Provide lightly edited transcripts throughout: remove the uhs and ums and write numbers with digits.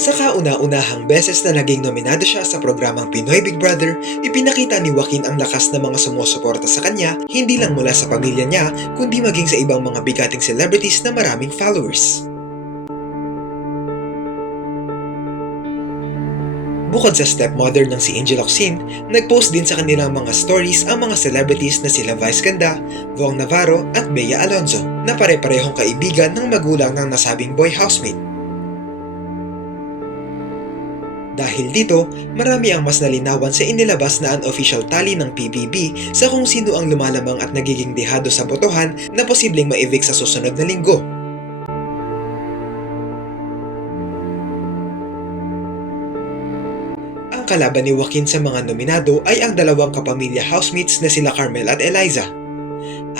Sa kauna-unahang beses na naging nominado siya sa programang Pinoy Big Brother, ipinakita ni Joaquin ang lakas ng mga sumusuporta sa kanya, hindi lang mula sa pamilya niya, kundi maging sa ibang mga bigating celebrities na maraming followers. Bukod sa stepmother ng si Angel Locsin, nag-post din sa kanilang mga stories ang mga celebrities na sila Vice Ganda, Vong Navarro at Bea Alonzo na pare-parehong kaibigan ng magulang ng nasabing boy housemate. Dahil dito, marami ang mas nalinawan sa inilabas na unofficial tally ng PBB sa kung sino ang lumalamang at nagiging dehado sa botohan na posibleng ma-evict sa susunod na linggo. Ang kalaban ni Joaquin sa mga nominado ay ang dalawang kapamilya housemates na sila Carmel at Eliza.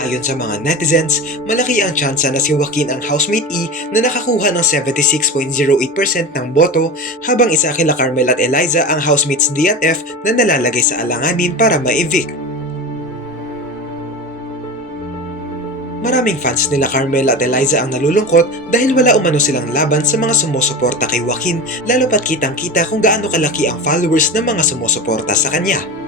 Ayon sa mga netizens, malaki ang tsansa na si Joaquin ang housemate E na nakakuha ng 76.08% ng boto habang isa kila Carmel at Eliza ang housemates D at F na nalalagay sa alanganin para ma-evict. Maraming fans nila Carmel at Eliza ang nalulungkot dahil wala umano silang laban sa mga sumusuporta kay Joaquin, lalo pat kitang-kita kung gaano kalaki ang followers ng mga sumusuporta sa kanya.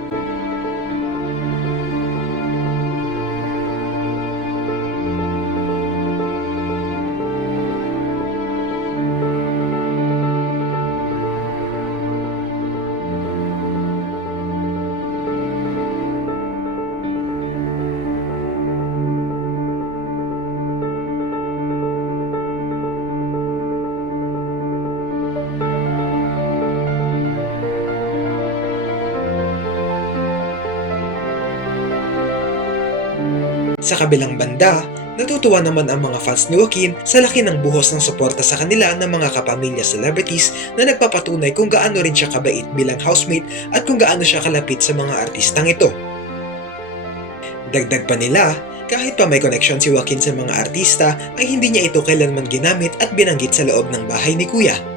Sa kabilang banda, natutuwa naman ang mga fans ni Joaquin sa laki ng buhos ng suporta sa kanila ng mga kapamilya celebrities na nagpapatunay kung gaano rin siya kabait bilang housemate at kung gaano siya kalapit sa mga artistang ito. Dagdag pa nila, kahit pa may koneksyon si Joaquin sa mga artista ay hindi niya ito kailanman ginamit at binanggit sa loob ng bahay ni Kuya.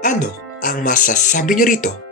Ano ang masasabi niyo rito?